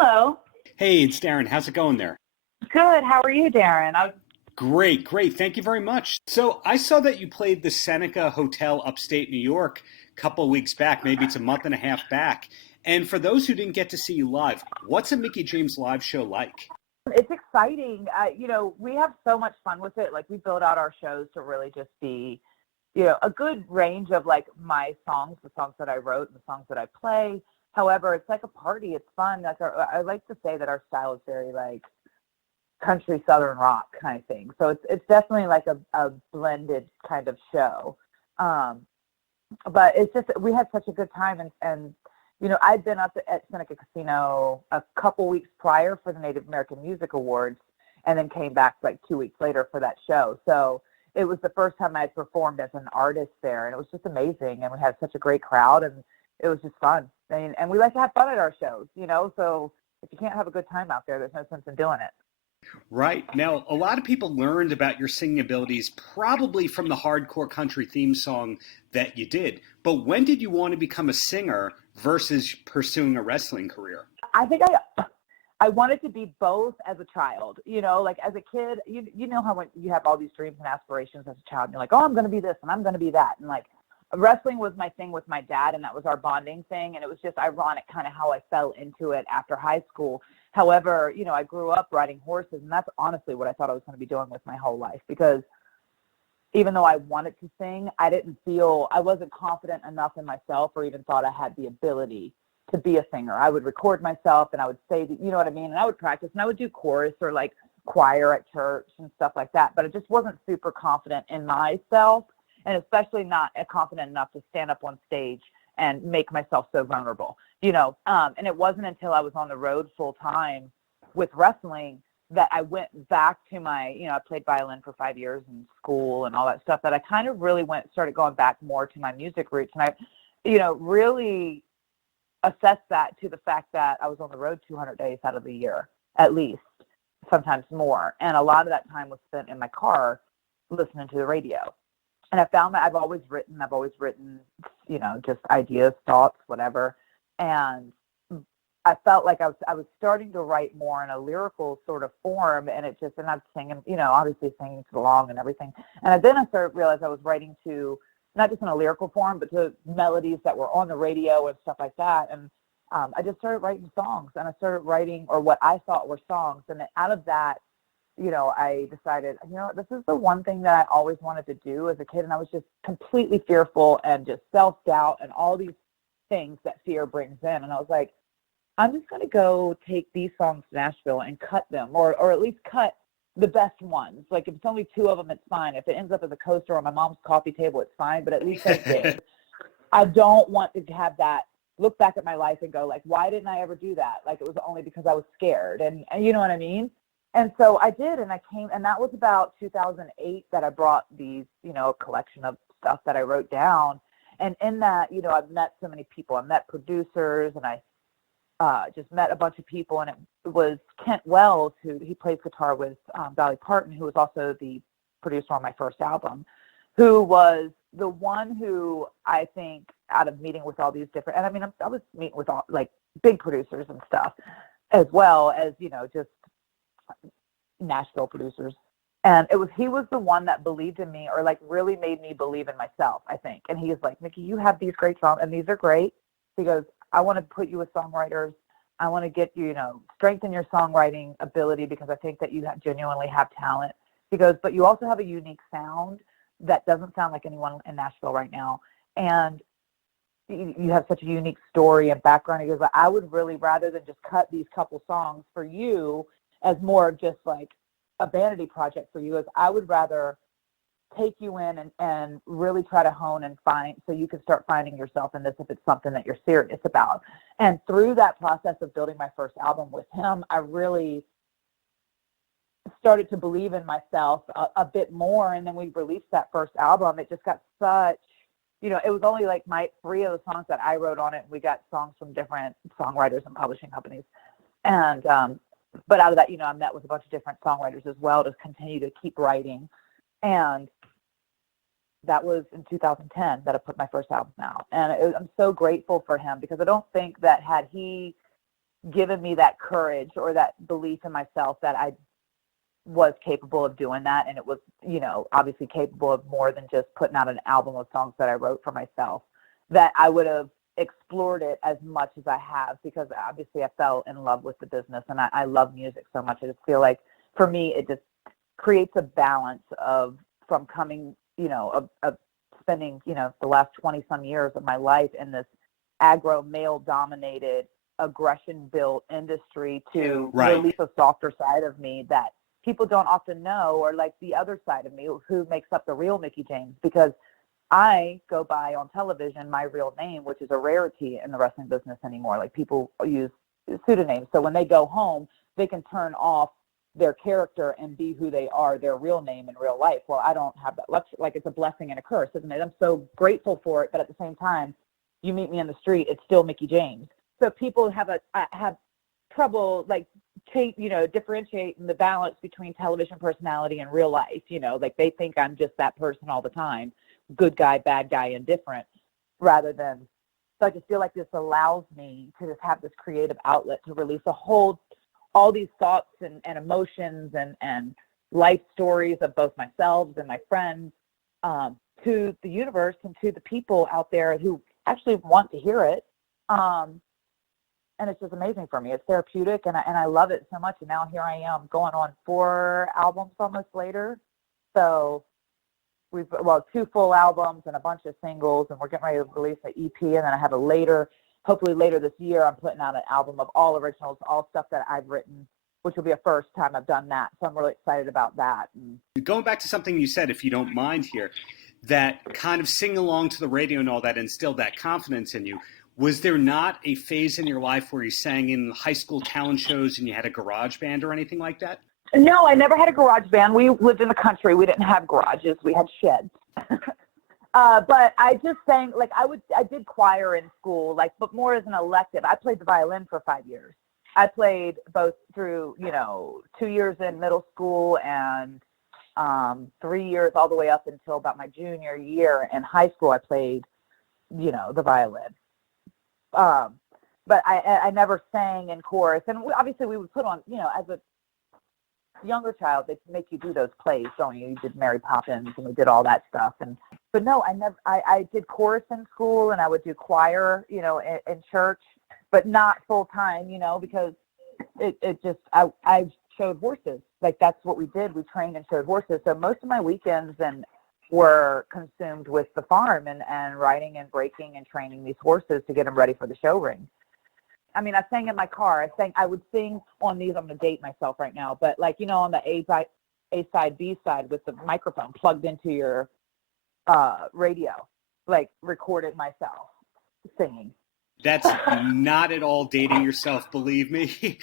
Hello. Hey, it's Darren. How's it going there? Good. How are you, Darren? Great, great. Thank you very much. So I saw that you played the Seneca Hotel upstate New York a couple of weeks back, maybe it's a month and a half back. And for those who didn't get to see you live, what's a Mickie James live show like? It's exciting. We have so much fun with it. Like, we build out our shows to really just be, a good range of like my songs, the songs that I wrote, and the songs that I play. However, it's like a party. It's fun. I like to say that our style is very like country southern rock kind of thing. So it's definitely like a blended kind of show. Um, but it's just we had such a good time, and I'd been up at Seneca Casino a couple weeks prior for the Native American Music Awards, and then came back like 2 weeks later for that show. So it was the first time I'd performed as an artist there, and it was just amazing. And we had such a great crowd, and it was just fun. And we like to have fun at our shows, So if you can't have a good time out there, there's no sense in doing it. Right. Now, a lot of people learned about your singing abilities probably from the hardcore country theme song that you did. But when did you want to become a singer versus pursuing a wrestling career? I think I wanted to be both as a child, like as a kid, you know how when you have all these dreams and aspirations as a child, and you're like, oh, I'm going to be this and I'm going to be that. And like wrestling was my thing with my dad, and that was our bonding thing. And it was just ironic kind of how I fell into it after high school. However, I grew up riding horses, and that's honestly what I thought I was going to be doing with my whole life, because even though I wanted to sing, I wasn't confident enough in myself or even thought I had the ability to be a singer. I would record myself and I would say, you know what I mean? And I would practice and I would do chorus or like choir at church and stuff like that. But I just wasn't super confident in myself, and especially not confident enough to stand up on stage and make myself so vulnerable, and it wasn't until I was on the road full time with wrestling that I went back to I played violin for 5 years in school and all that stuff, that I kind of really started going back more to my music roots. And I, really assessed that to the fact that I was on the road 200 days out of the year, at least, sometimes more. And a lot of that time was spent in my car listening to the radio. And I found that I've always written, just ideas, thoughts, whatever. And I felt like I was starting to write more in a lyrical sort of form, and I'm singing, obviously singing along and everything. And then I started to realize I was writing to, not just in a lyrical form, but to melodies that were on the radio and stuff like that. And I just started writing songs, and I started writing, or what I thought were songs. And out of that, I decided, this is the one thing that I always wanted to do as a kid. And I was just completely fearful and just self-doubt and all these things that fear brings in. And I was like, I'm just going to go take these songs to Nashville and cut them, or at least cut the best ones. Like, if it's only two of them, it's fine. If it ends up as a coaster on my mom's coffee table, it's fine. But at least I did. I don't want to have that look back at my life and go like, why didn't I ever do that? Like, it was only because I was scared. And you know what I mean? And so I did, and I came, and that was about 2008 that I brought these, a collection of stuff that I wrote down. And in that, I've met so many people. I met producers, and I just met a bunch of people, and it was Kent Wells, he plays guitar with Dolly Parton, who was also the producer on my first album, who was the one who I think, out of meeting with all these different, and I mean, I was meeting with all like big producers and stuff, as well as, just Nashville producers. And he was the one that believed in me, or like really made me believe in myself, I think. And he was like, Mickie, you have these great songs, and these are great. He goes, I want to put you with songwriters. I want to get you, strengthen your songwriting ability, because I think that you genuinely have talent. He goes, but you also have a unique sound that doesn't sound like anyone in Nashville right now. And you have such a unique story and background. He goes, I would really, rather than just cut these couple songs for you as more of just like a vanity project for you, as I would rather take you in and really try to hone and find, so you can start finding yourself in this if it's something that you're serious about. And through that process of building my first album with him, I really started to believe in myself a bit more. And then we released that first album. It just got such, it was only like my 3 of the songs that I wrote on it. We got songs from different songwriters and publishing companies. And, but out of that, I met with a bunch of different songwriters as well to continue to keep writing. And that was in 2010 that I put my first album out. And I'm so grateful for him, because I don't think that had he given me that courage or that belief in myself that I was capable of doing that. And it was, you know, obviously capable of more than just putting out an album of songs that I wrote for myself, that I would have explored it as much as I have, because obviously I fell in love with the business, and I love music so much. I just feel like for me, it just creates a balance of, from coming, you know, of spending, you know, the last 20 some years of my life in this aggro male dominated aggression built industry to release a softer side of me that people don't often know, or like the other side of me who makes up the real Mickie James, because I go by on television my real name, which is a rarity in the wrestling business anymore. Like, people use pseudonyms. So when they go home, they can turn off their character and be who they are, their real name in real life. Well, I don't have that luxury. Like, it's a blessing and a curse, isn't it? I'm so grateful for it. But at the same time, you meet me in the street, it's still Mickie James. So people have trouble, like, you know, differentiating the balance between television personality and real life. You know, like, they think I'm just that person all the time. Good guy, bad guy, indifferent, rather than, so I just feel like this allows me to just have this creative outlet to release all these thoughts and emotions and life stories of both myself and my friends to the universe and to the people out there who actually want to hear it. And it's just amazing for me. It's therapeutic, and I love it so much. And now here I am going on 4 albums almost later. So we've, 2 full albums and a bunch of singles, and we're getting ready to release an EP. And then I have hopefully later this year, I'm putting out an album of all originals, all stuff that I've written, which will be a first time I've done that. So I'm really excited about that. And going back to something you said, if you don't mind here, that kind of sing along to the radio and all that instilled that confidence in you. Was there not a phase in your life where you sang in high school talent shows and you had a garage band or anything like that? No, I never had a garage band. We lived in the country. We didn't have garages. We had sheds. But I just sang, like, I did choir in school, like, but more as an elective. I played the violin for 5 years. I played both through, you know, 2 years in middle school and 3 years all the way up until about my junior year in high school. I played, you know, the violin. But I never sang in chorus. And obviously we would put on, you know, as a younger child, they make you do those plays, don't you? You did Mary Poppins and we did all that stuff. But no, I did chorus in school, and I would do choir, you know, in church, but not full time, you know, because it just, I showed horses. Like, that's what we did. We trained and showed horses. So most of my weekends were consumed with the farm and riding and breaking and training these horses to get them ready for the show ring. I mean, I sang in my car. I would sing on these. I'm going to date myself right now, but, like, you know, on the A side, B side with the microphone plugged into your radio, like, recorded myself singing. That's not at all dating yourself, believe me.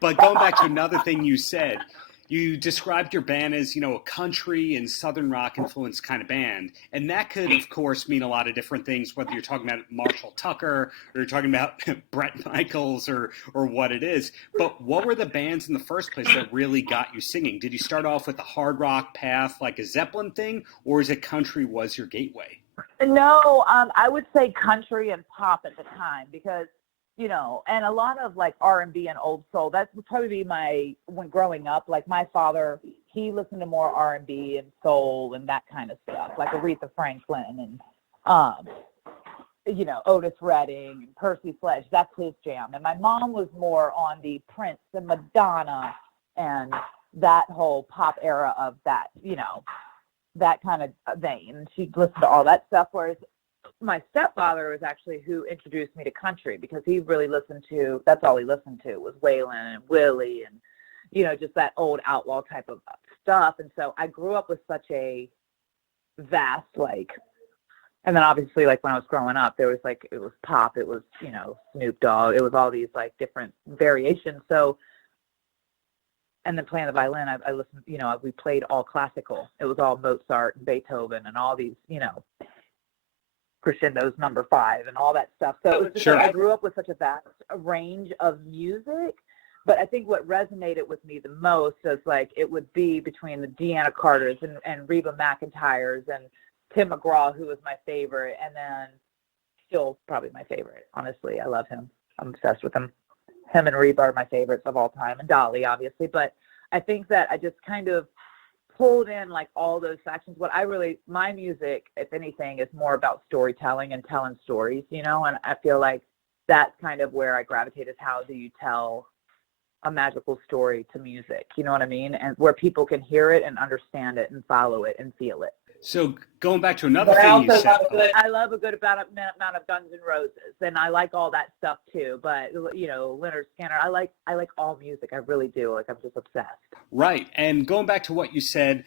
But going back to another thing you said, you described your band as, you know, a country and southern rock influenced kind of band. And that could, of course, mean a lot of different things, whether you're talking about Marshall Tucker or you're talking about Bret Michaels or what it is. But what were the bands in the first place that really got you singing? Did you start off with a hard rock path like a Zeppelin thing, or is it country was your gateway? No, I would say country and pop at the time, because, you know, and a lot of, like, R&B and old soul. That would probably be when growing up, like, my father, he listened to more R&B and soul and that kind of stuff, like Aretha Franklin and, you know, Otis Redding and Percy Sledge. That's his jam. And my mom was more on the Prince and Madonna and that whole pop era of that, you know, that kind of vein. She listened to all that stuff, whereas my stepfather was actually who introduced me to country, because he really that's all he listened to was Waylon and Willie and, you know, just that old outlaw type of stuff. And so I grew up with such a vast, like, and then obviously, like, when I was growing up, there was, like, it was pop, it was, you know, Snoop Dogg, it was all these, like, different variations. So, and then playing the violin, I listened, you know, we played all classical. It was all Mozart and Beethoven and all these, you know, crescendos, number 5 and all that stuff. So it was just, I grew up with such a vast range of music, but I think what resonated with me the most is, like, it would be between the Deanna Carters and Reba McEntire's and Tim McGraw, who was my favorite, and then still probably my favorite, honestly. I love him. I'm obsessed with him. him and Reba are my favorites of all time, and Dolly, obviously. But I think that I just kind of pulled in like all those factions. My music, if anything, is more about storytelling and telling stories, and I feel like that's kind of where I gravitated. How do you tell a magical story to music? You know what I mean? And where people can hear it and understand it and follow it and feel it. So going back to another thing you said. I love a good amount of Guns N' Roses, and I like all that stuff too. But Leonard Skinner, I like all music. I really do. Like, I'm just obsessed. Right, and going back to what you said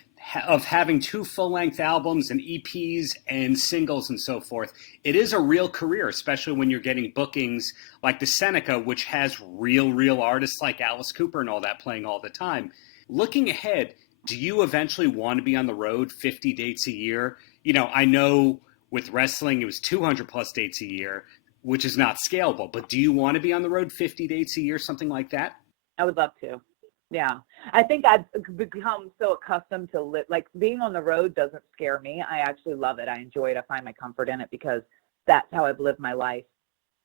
of having 2 full-length albums and EPs and singles and so forth, it is a real career, especially when you're getting bookings like the Seneca, which has real artists like Alice Cooper and all that playing all the time. Looking ahead, do you eventually want to be on the road 50 dates a year? I know with wrestling it was 200 plus dates a year, which is not scalable, but do you want to be on the road 50 dates a year, something like that? I would love to. Yeah. I think I've become so accustomed to like being on the road doesn't scare me. I actually love it. I enjoy it. I find my comfort in it because that's how I've lived my life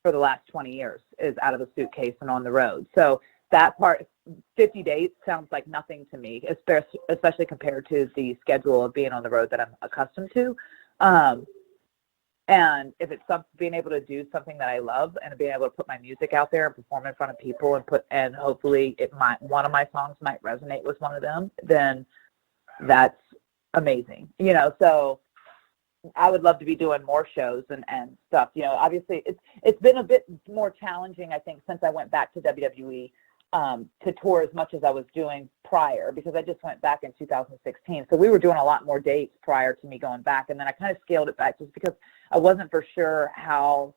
for the last 20 years, is out of a suitcase and on the road. So that part, 50 days sounds like nothing to me, especially compared to the schedule of being on the road that I'm accustomed to. And if it's being able to do something that I love and being able to put my music out there and perform in front of people and hopefully one of my songs might resonate with one of them, then that's amazing. So I would love to be doing more shows and stuff. Obviously it's been a bit more challenging, I think, since I went back to WWE. To tour as much as I was doing prior, because I just went back in 2016. So we were doing a lot more dates prior to me going back. And then I kind of scaled it back just because I wasn't for sure how.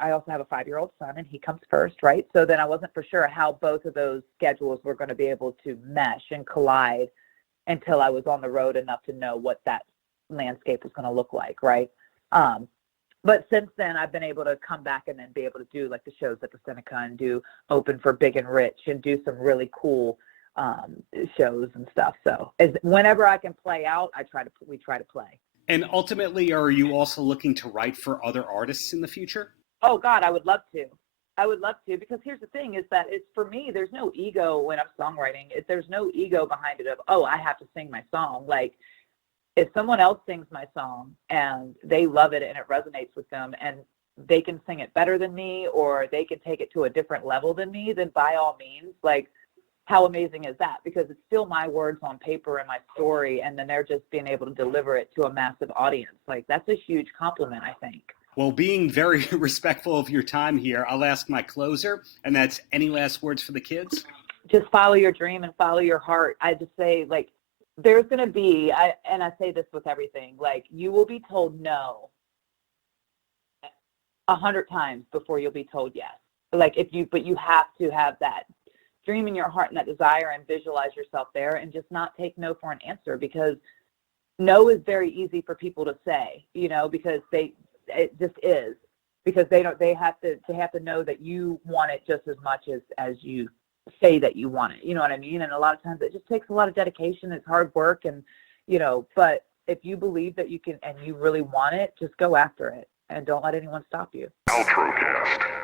I also have a 5-year-old son and he comes first, right? So then I wasn't for sure how both of those schedules were going to be able to mesh and collide until I was on the road enough to know what that landscape was going to look like, right? But since then, I've been able to come back and then be able to do like the shows at the Seneca and do open for Big and Rich and do some really cool shows and stuff. So whenever I can play out, we try to play. And ultimately, are you also looking to write for other artists in the future? Oh God, I would love to. Because here's the thing is that for me, there's no ego when I'm songwriting. There's no ego behind it of, oh, I have to sing my song. Like, if someone else sings my song and they love it and it resonates with them and they can sing it better than me or they can take it to a different level than me, then by all means, like, how amazing is that? Because it's still my words on paper and my story, and then they're just being able to deliver it to a massive audience. Like, that's a huge compliment, I think. Well, being very respectful of your time here, I'll ask my closer, and that's any last words for the kids? Just follow your dream and follow your heart. I just say, like, there's going to be, and I say this with everything, like, you will be told no 100 times before you'll be told yes. Like, but you have to have that dream in your heart and that desire and visualize yourself there and just not take no for an answer, because no is very easy for people to say, because it just is, because they have to know that you want it just as much as you say that you want it, you know what I mean? And a lot of times it just takes a lot of dedication. It's hard work, and but if you believe that you can and you really want it, just go after it and don't let anyone stop you. Paltrocast.